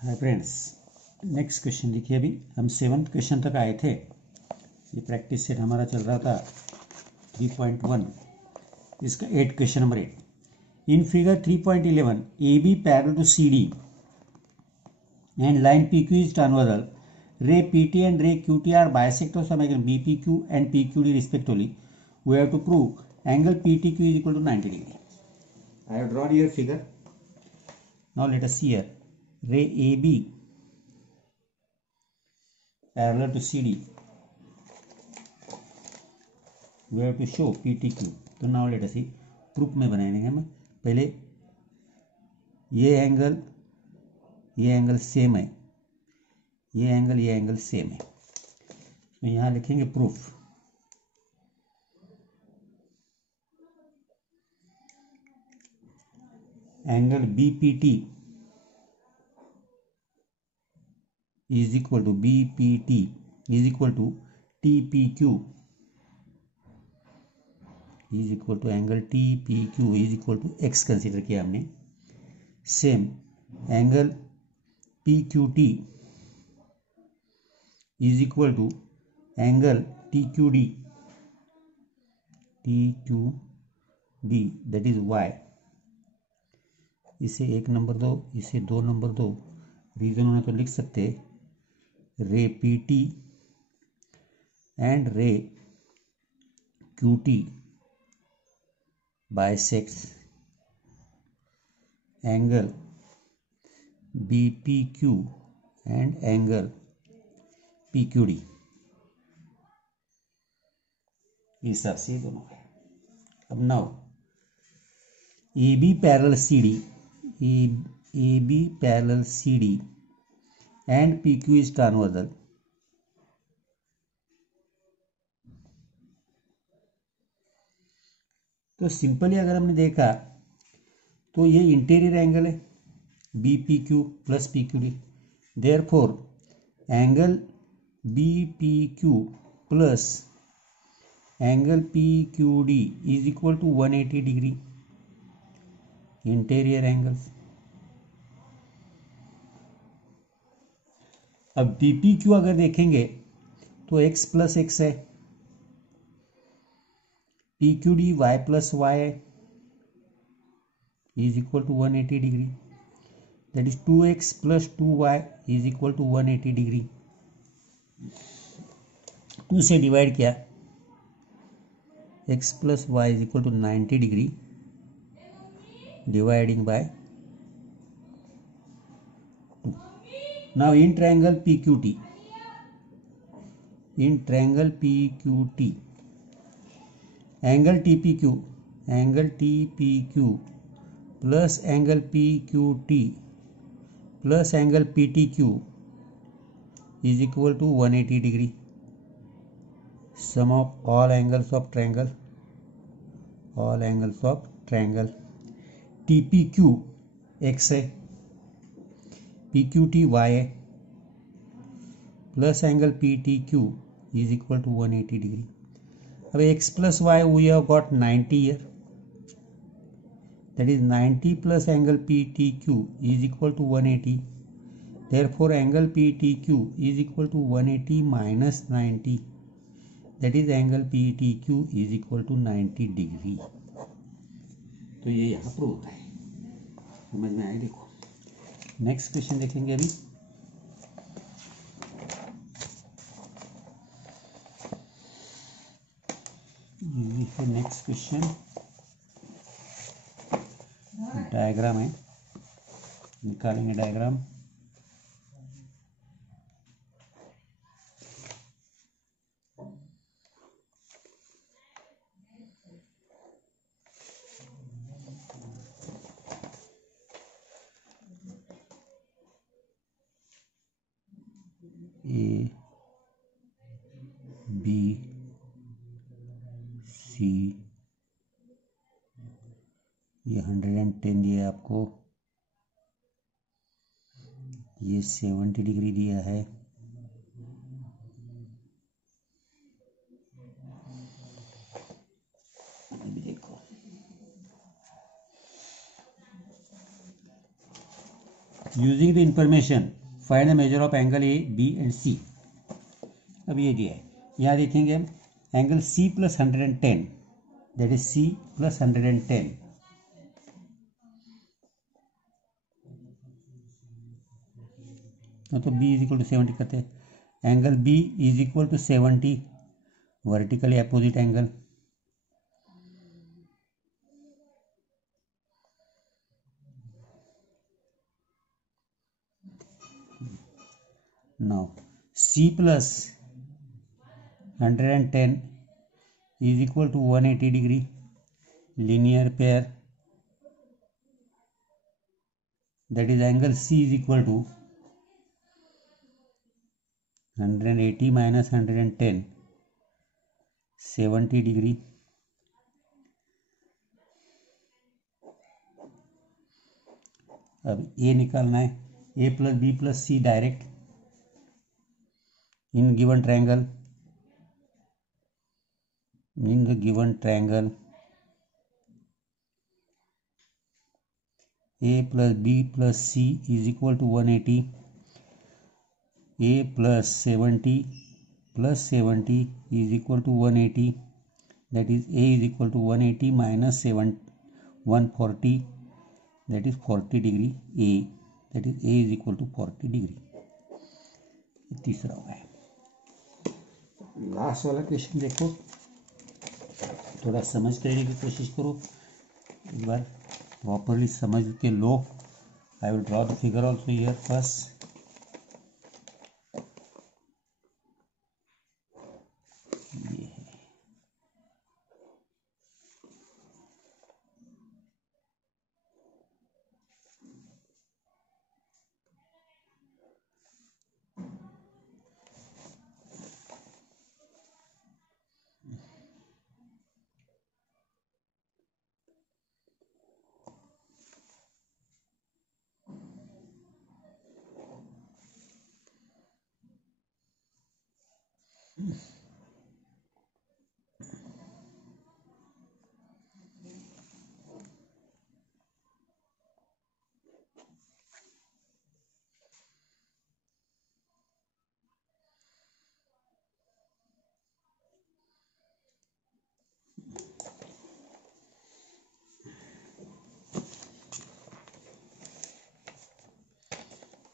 Hi friends, next question देखिए। अभी हम 7th क्वेश्चन तक आए थे। ये प्रैक्टिस सेट हमारा चल रहा था 3.1। इसका 8 question number 8। In figure 3.11 A B parallel to C D and line P Q is transversal, ray P T and ray Q T are bisectors of angle B P Q and P Q D respectively. We have to prove angle P T Q is equal to 90 degree. I have drawn here figure. Now let us see here. Ray AB parallel to CD. We have to show PTQ. तो now let us see. Proof में बनाएंगे हम। पहले ये angle same है, ये angle same है। तो यहाँ लिखेंगे proof. Angle BPT is equal to BPT is equal to TPQ is equal to angle TPQ is equal to X consider किया हमने। Same angle PQT is equal to angle TQD that is Y। इसे 1 number दो, इसे 2 number दो। Reason होना तो लिख सकते ray PT and ray QT bisects angle BPQ and angle PQD। इस हिसाब से दोनों है। अब now AB parallel CD and PQ is transversal. तो सिंपली अगर हमने देखा तो ये इंटीरियर एंगल है BPQ plus PQD। Therefore angle BPQ plus angle PQD is equal to 180 degree interior angles. अब BPQ अगर देखेंगे तो x प्लस एक्स है, PQD y प्लस वाई है, is equal to 180 degree. That is 2x plus 2y is equal to 180 degree. 2 से divide किया, x plus y is equal to 90 degree dividing by 2। Now in triangle PQT, angle TPQ plus angle PQT plus angle PTQ is equal to 180 degree. Sum of all angles of triangle. TPQ x है, PQT y है, plus angle PTQ is equal to 180 degree. अब x plus y we have got 90 here, that is 90 plus angle PTQ is equal to 180। Therefore angle PTQ is equal to 180 minus 90, that is angle PTQ is equal to 90 degree. तो ये यहाँ prove होता है। समझ में आए? देखो next question देखेंगे। अभी नेक्स्ट क्वेश्चन डायग्राम है, निकालेंगे डायग्राम। A B C, ये 110 दिया आपको, ये 70 डिग्री दिया है। अभी देखो using the information find the measure of angle A B and C. अब ये दिया है, यहाँ देखेंगे हम angle C plus 110, that is C plus 110, तो बी इज इक्वल टू 70 करते हैं, angle B is equal to 70 vertically opposite angle. Now C plus 110 is equal to 180 degree linear pair, that is angle C is equal to 180 minus 110, 70 degree। अब A निकालना है, A plus B plus C direct in the given triangle A plus B plus C is equal to 180, A plus 70 plus 70 is equal to 180, that is A is equal to 180 minus 140, that is 40 degree A, that is A is equal to 40 degree। तीसरा होगा, last वाला question देखो, थोड़ा समझ करने की कोशिश करो, एक बार प्रॉपरली समझ के लो। I will draw the figure also here first. ये है,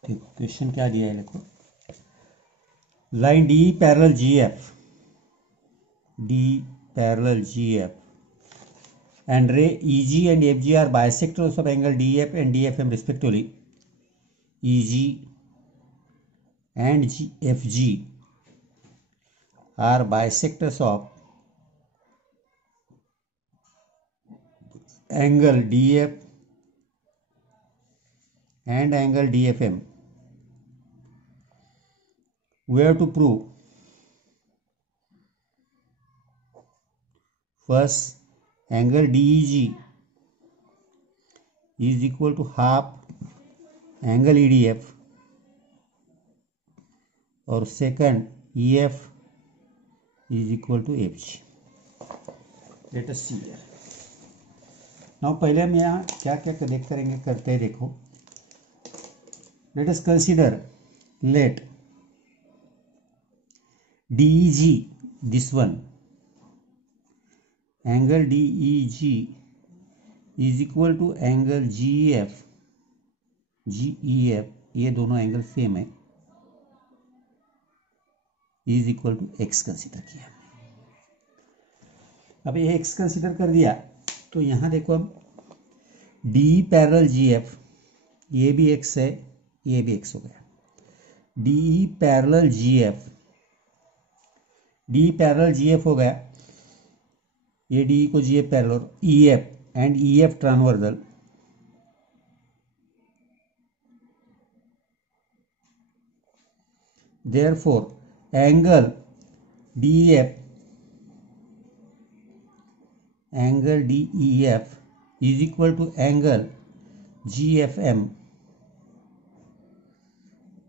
देखो क्वेश्चन क्या दिया है, देखो line D parallel G F, D parallel G F and ray EG and FG are bisectors of angle DF and DFM respectively. EG and FG are bisectors of angle DF and angle DFM. We have to prove first angle DEG is equal to half angle EDF, और second EF is equal to FG. Let us see here. Now पहले हम यहाँ क्या क्या connect करेंगे, करते हैं देखो। Let us consider, let DEG, this one, angle DEG is equal to angle GEF, ये दोनों एंगल सेम है, is equal to x consider किया। अब ये एक्स कंसिडर कर दिया तो यहां देखो, अब डी पैरेलल जीएफ, ये भी एक्स है, ये भी एक्स हो गया। D parallel GF, D parallel GF हो गया, ये डी को GF parallel, EF and EF transversal, therefore angle DEF is equal to angle GFM,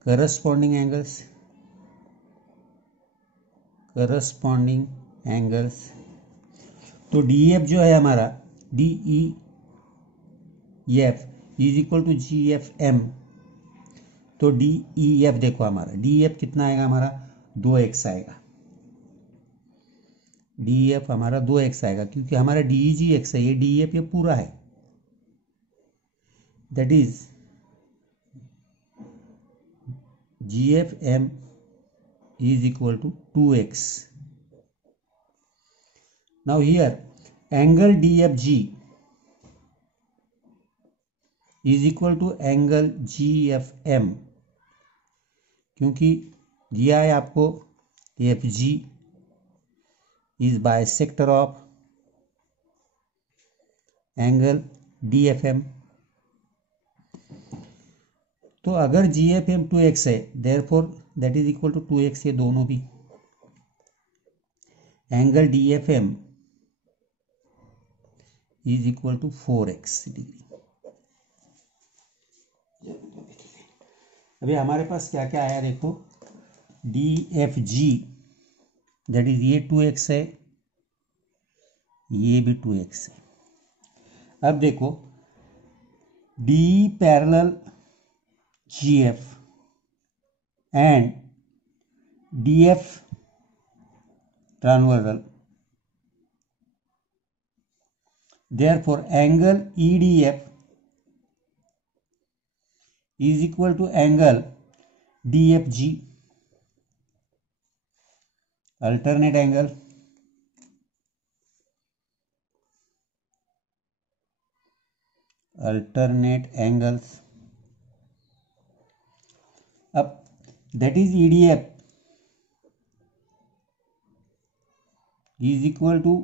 corresponding angles, तो DEF जो है हमारा, DEF is equal to GFM, तो डी ई एफ देखो हमारा डी एफ कितना आएगा हमारा 2x आएगा। डी एफ हमारा 2x आएगा क्योंकि हमारा डी ई जी एक्स है, ये डी एफ ये पूरा है, that is G F M is equal to 2x। Now here angle D F G is equal to angle G F M, क्योंकि दिया है आपको F G is bisector of angle D F M. तो अगर G F M 2x है, therefore that is equal to 2x, ये दोनों भी angle D F M is equal to 4x degree. अभी हमारे पास क्या क्या आया देखो, D F G that is ये 2x है, ये भी 2x है। अब देखो D parallel G F and D F transversal, therefore angle E D F is equal to angle DFG, alternate angles अब that is EDF is equal to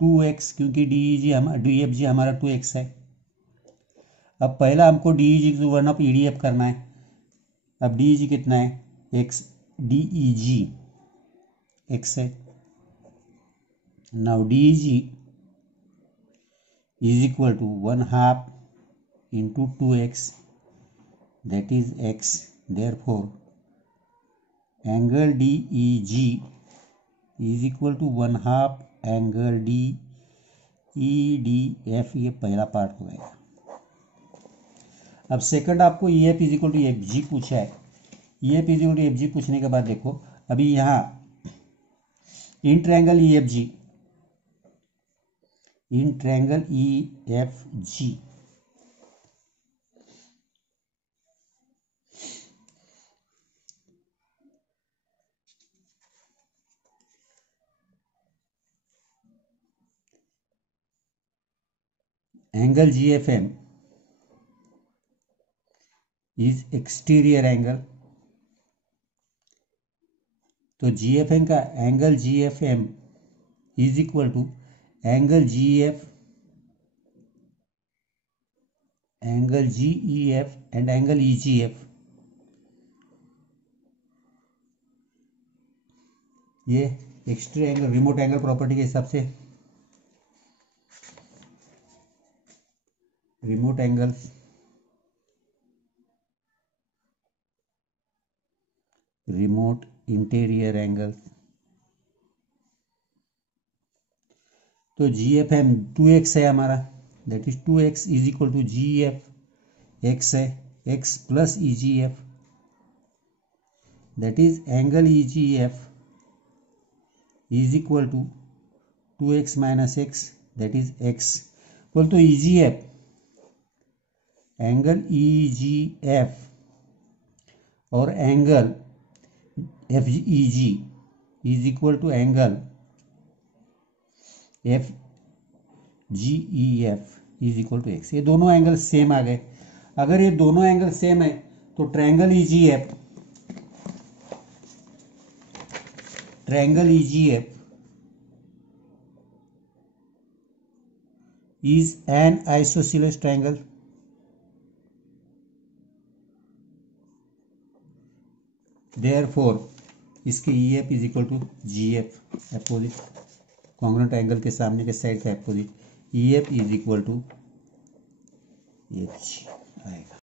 2x, क्योंकि DFG हमारा 2x है। अब पहला हमको D E G one of E D F करना है। अब डी ई जी कितना है, x, D E G x है। Now D E G is equal to 1/2 into 2x, that is x, therefore angle D E G is equal to 1/2 angle D E D F. ये पहला part हो गया। अब second आपको E F is equal to F G पूछा है। ई F is equal to F G पूछने के बाद देखो अभी यहाँ in triangle E F G, in triangle E F G angle G F M is exterior angle. तो जी एफ एम का angle G F M is equal to angle G F, angle G E F and angle E G F. ये exterior angle remote angle property के हिसाब से remote angle remote interior angle. तो G F M 2x है हमारा, that is 2x is equal to G F x है, x plus E G F, that is angle E G F is equal to 2x minus x, that is x। बोल तो E G F, angle E G F और angle F E G is equal to angle F G E F is equal to x. ये दोनों angle same आ गए। अगर ये दोनों angle same है तो triangle E G F, triangle E G F is an isosceles triangle. Therefore इसके E F is equal to G F, opposite congruent angle के सामने के साइड का opposite, E F is equal to H आएगा।